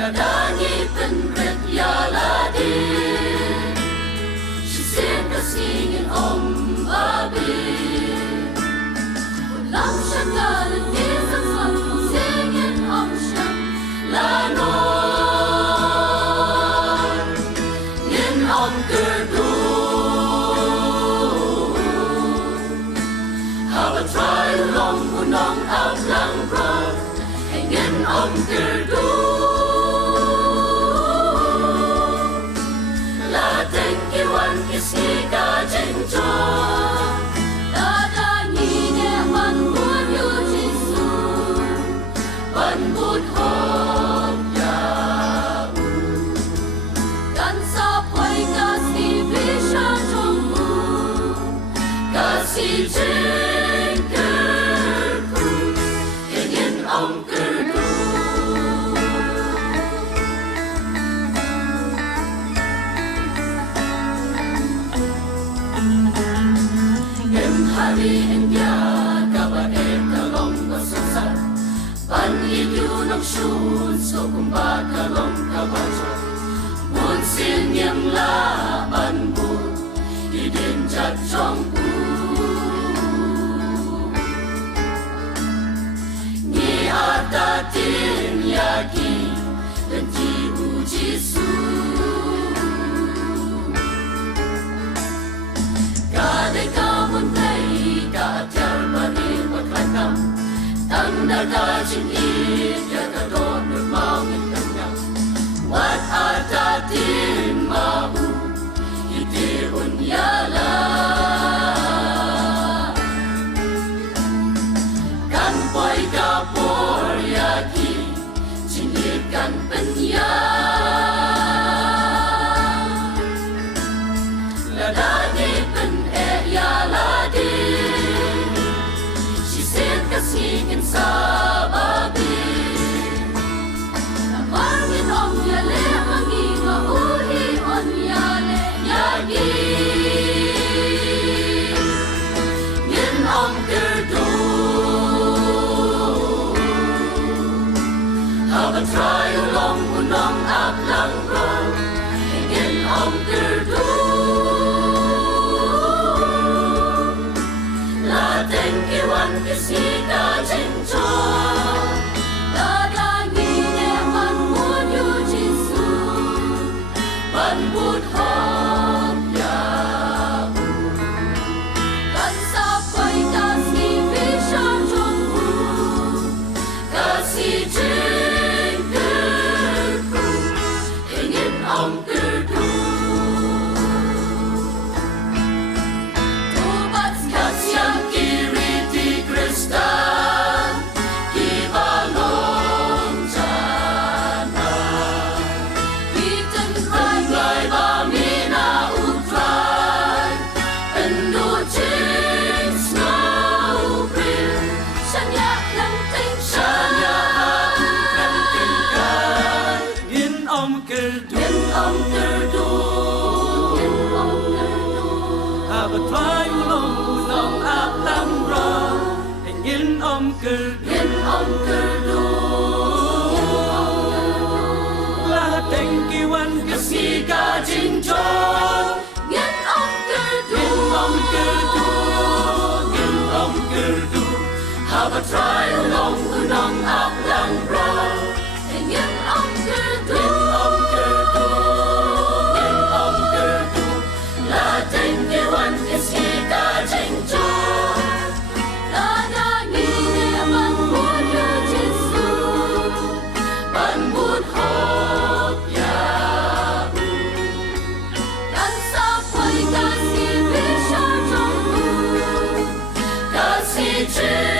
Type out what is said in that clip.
Nadani penretyaladi Sisin kasingin ombabi Ulam syakalan isang sangkong singin om syam lanon Yin om gerdu Haba try long unong out lang bro Yin om gerdu Kisika jinjo Dada nye man buat yu jisu Ban bud hop ya Dan sapai kasih bisa jombu Kasih jengkerku Ingin om kerdu Hari India kabae kalong basasar Ban itu nang shun so kumba kalong kabaca Mun sin yang la ban bu idin jat chong bu Ni ada tin yaki dan ji uji su Kade kamun Tanda kajing ya kadon bermangin kenyang Wat ada din mau iti unyala Kan poy kapor yaki Cingikan penyang Ladani pen yaladi Kasingin sababi Namangin om yale Manginga uhi on yale Yagi Ngin om gerdu Haba try ulong unong ablang bro Ngin om gerdu Iwan kisika jinjo Dadangi man mun yu jisu Ban bud hop ya Dan sapai kasih bisa jombu Kasih jengkerku Ingin om gerdu Tubat kasihan Kristan Kibalong jana Biten kulay bamina utray Endo jins na ubril Sanya lanting Sanya hatukan tingkan Ngin om kerdu Ngin om kerdu Ngin om kerdu Habat ulong unong ablang bro Ngin om kerdu Lahat ang kiwan kasika jinjon Ngin om kerdu Ngin om kerdu Haba try ulong unong ablang bro Ngin om kerdu Ngin om kerdu Lahat ang kiwan kasika jinjon Kasih